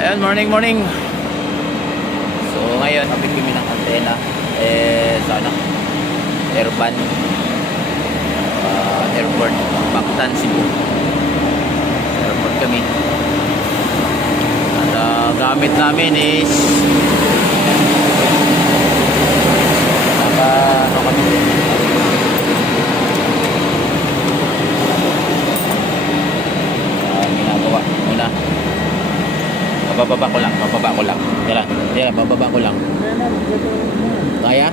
Ayan, morning. So ngayon, kapit kami ng antena sa ano, Airban Airport, Bactan, Cebu. Airport kami. At gamit namin is ano kami, ginagawa muna. Bababa ko lang. Yan, bababa ko lang. Kaya?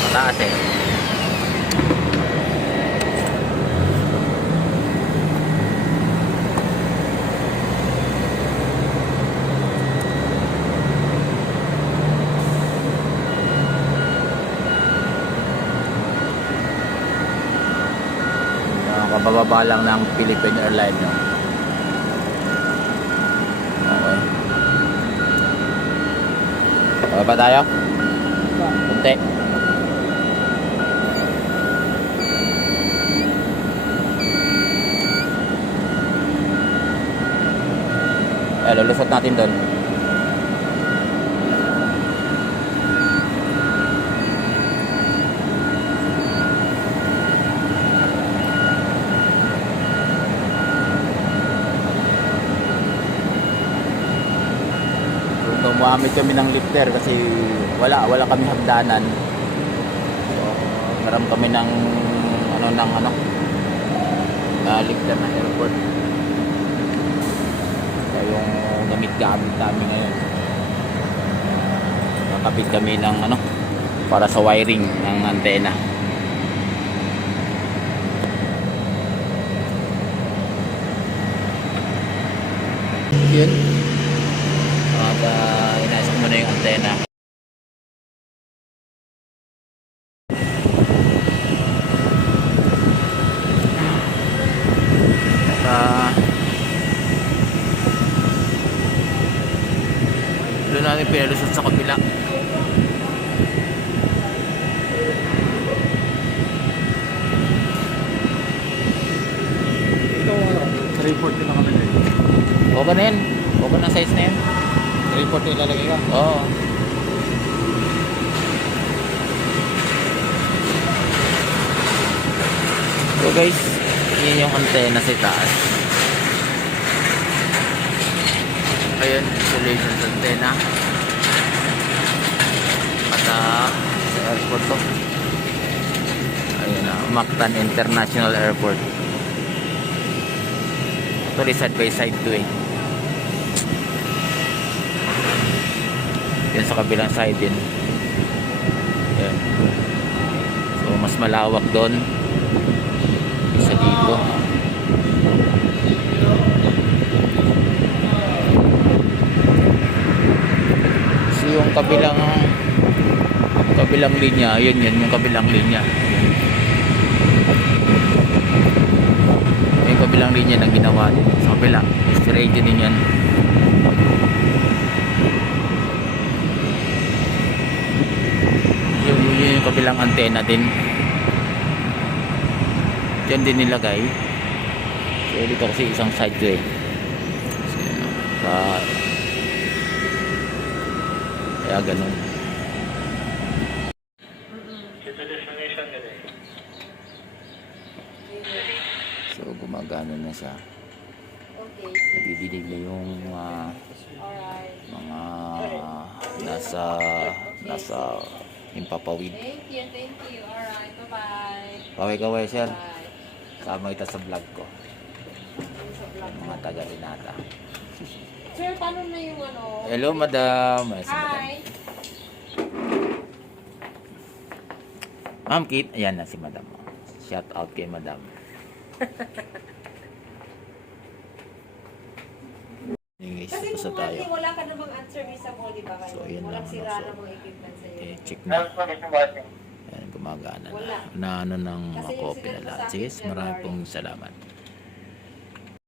Mataas eh. Kabababa lang ng Philippine Airlines, no? Okay. Bababa tayo? Kunti. Lulusot natin doon. Gumamit kami ng lifter kasi wala kami hagdanan. So, naram kami ng lifter ng airport. So, yung gamit namin ngayon. Nakapit kami ng para sa wiring ng antena. Yun. Inasok mo na yung antena. Doon natin pinalusot sa kabila. Ito 340 na kami dito. Okay na yan. Okay na size na yan. 340 ilalagay ka? Oo. So guys, yun yung antena sa taas. Ayun, isolation sa antena. At sa airport to. Ayun na, Mactan International Airport. Actually side by side to eh. Yan sa kabilang side din. Yan. So mas malawak doon isa dito. So yung kabilang linya, yun yung kabilang linya. Yung kabilang linya na ginawa din sa kabila. Straight din yan. Yung kabilang antena din dyan din nilagay. So dito kasi isang side to eh. So, kaya ganun. So gumagana na siya. Nadidinig na yung mga nasa himpapawid. Thank you. Alright, bye-bye. Kaway-kaway, sir. Bye. Sama ito sa vlog ko. Yung mga taga-Rinata. Sir, paano na yung Hello, madam. Hi. Ma'am Kit, ayan na si madam. Shout out kay madam. Guys, Kasi basta kung tayo. wala ka namang answer sa mo, di ba kayo? So, yun Walang lang, sira so, namang equipment sa'yo. Okay, check na. Ayan, gumagana Wala. na. Na ng Kasi mga yung copy na sinet mo lahat. sa Sige, akin, maraming February. pong salamat.